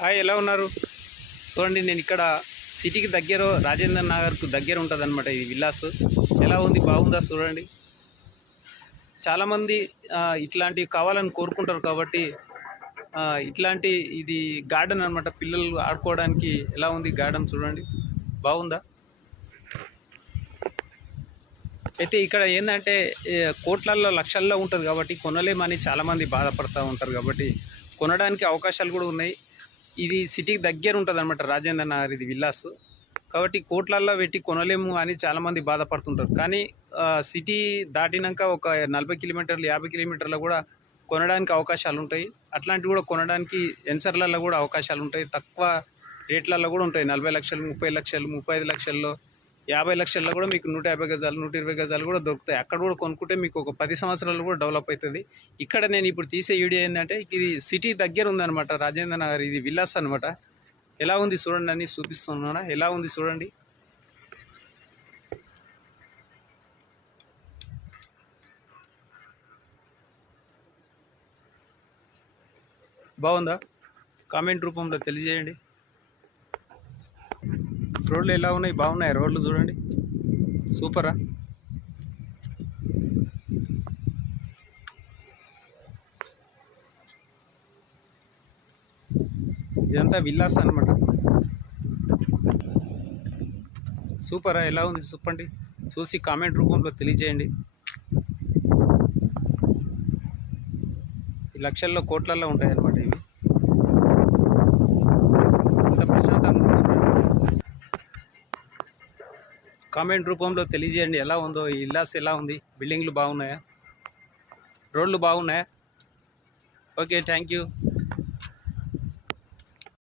Hi, ఎలా ఉన్నారు? చూడండి, నేను ఇక్కడ సిటీకి దగ్గర రాజేంద్ర నగర్కు దగ్గర ఉంటుంది అనమాట. ఇది విల్లాస్ ఎలా ఉంది, బాగుందా చూడండి. చాలామంది ఇట్లాంటివి కావాలని కోరుకుంటారు కాబట్టి ఇట్లాంటి ఇది గార్డెన్ అనమాట. పిల్లలు ఆడుకోవడానికి ఎలా ఉంది గార్డెన్ చూడండి, బాగుందా? అయితే ఇక్కడ ఏంటంటే కోట్లల్లో లక్షల్లో ఉంటుంది కాబట్టి కొనలేమని చాలామంది బాధపడుతూ ఉంటారు కాబట్టి కొనడానికి అవకాశాలు కూడా ఉన్నాయి. ఇది సిటీకి దగ్గర ఉంటుంది అనమాట, రాజేంద్ర నగర్ ఇది విల్లాస్. కాబట్టి కోట్లల్లో పెట్టి కొనలేము అని చాలామంది బాధపడుతుంటారు. కానీ సిటీ దాటినాక ఒక 40 కిలోమీటర్లు 50 కిలోమీటర్లు కూడా కొనడానికి అవకాశాలు ఉంటాయి. అట్లాంటివి కూడా కొనడానికి ఎన్సర్లలో కూడా అవకాశాలు ఉంటాయి. తక్కువ రేట్లలో కూడా ఉంటాయి. 40 లక్షలు, 30 లక్షలు, 35 లక్షల్లో, 50 లక్షల్లో కూడా మీకు 150 గజాలు, 120 గజాలు కూడా దొరుకుతాయి. అక్కడ కూడా కొనుక్కుంటే మీకు ఒక 10 సంవత్సరాలు కూడా డెవలప్ అవుతుంది. ఇక్కడ నేను ఇప్పుడు తీసే వీడియో ఏంటంటే ఇది సిటీ దగ్గర ఉందన్నమాట, రాజేంద్ర నగర్ ఇది విల్లాస్ అనమాట. ఎలా ఉంది చూడండి అని చూపిస్తున్నాను. ఎలా ఉంది చూడండి. బాగుందా? కామెంట్ రూపంలో తెలియజేయండి. రోడ్లు ఎలా ఉన్నాయి? బాగున్నాయి రోడ్లు చూడండి, సూపరా. ఇదంతా విల్లాస్ అనమాట. సూపరా, ఎలా ఉంది చెప్పండి, చూసి కామెంట్ రూపంలో తెలియజేయండి. ఈ లక్షల్లో కోట్లల్లో ఉంటాయి అన్నమాట ఇవి. ఎంత ప్రశాంతంగా ఉంది. కామెంట్ రూపంలో తెలియజేయండి ఎలా ఉందో, ఈ విల్లాస్ ఎలా ఉంది, బిల్డింగ్లు బాగున్నాయా, రోడ్లు బాగున్నాయా? Okay, thank you.